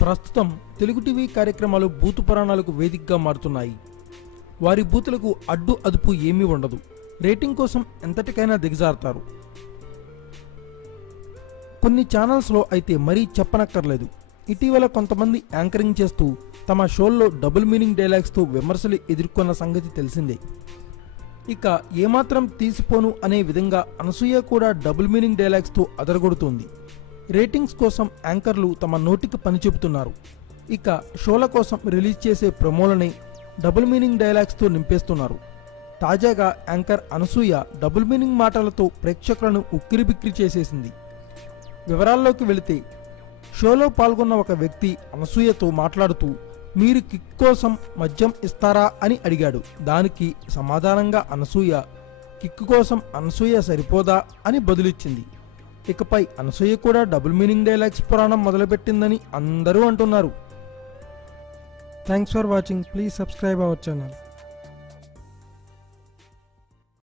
ప్రస్తుతం తెలుగు టీవీ కార్యక్రమాలు బూతు పురాణాలకు వేదికగా మారుతున్నాయి. వారి బూతులకు అడ్డు అదుపు ఏమీ ఉండదు. రేటింగ్ కోసం ఎంతటికైనా దిగజారుతారు. కొన్ని ఛానల్స్లో అయితే మరీ చెప్పనక్కర్లేదు. ఇటీవల కొంతమంది యాంకరింగ్ చేస్తూ తమ షోల్లో డబుల్ మీనింగ్ డైలాగ్స్తో విమర్శలు ఎదుర్కొన్న సంగతి తెలిసిందే. ఇక ఏమాత్రం తీసిపోను అనే విధంగా అనసూయ కూడా డబుల్ మీనింగ్ డైలాగ్స్తో అదరగొడుతోంది. రేటింగ్స్ కోసం యాంకర్లు తమ నోటికి పని చెబుతున్నారు. ఇక షోల కోసం రిలీజ్ చేసే ప్రమోలని డబుల్ మీనింగ్ డైలాగ్స్తో నింపేస్తున్నారు. తాజాగా యాంకర్ అనసూయ డబుల్ మీనింగ్ మాటలతో ప్రేక్షకులను ఉక్కిరిబిక్కిరి చేసేసింది. వివరాల్లోకి వెళితే, షోలో పాల్గొన్న ఒక వ్యక్తి అనసూయతో మాట్లాడుతూ మీరు కిక్ కోసం మద్యం ఇస్తారా అని అడిగాడు. దానికి సమాధానంగా అనసూయ కిక్ కోసం అనసూయ సరిపోదా అని బదులిచ్చింది. ఇకపై అనసూయ కూడా డబుల్ మీనింగ్ డైలాగ్స్ పురాణం మొదలుపెట్టిందని అందరూ అంటున్నారు. Thanks for watching. Please subscribe our channel.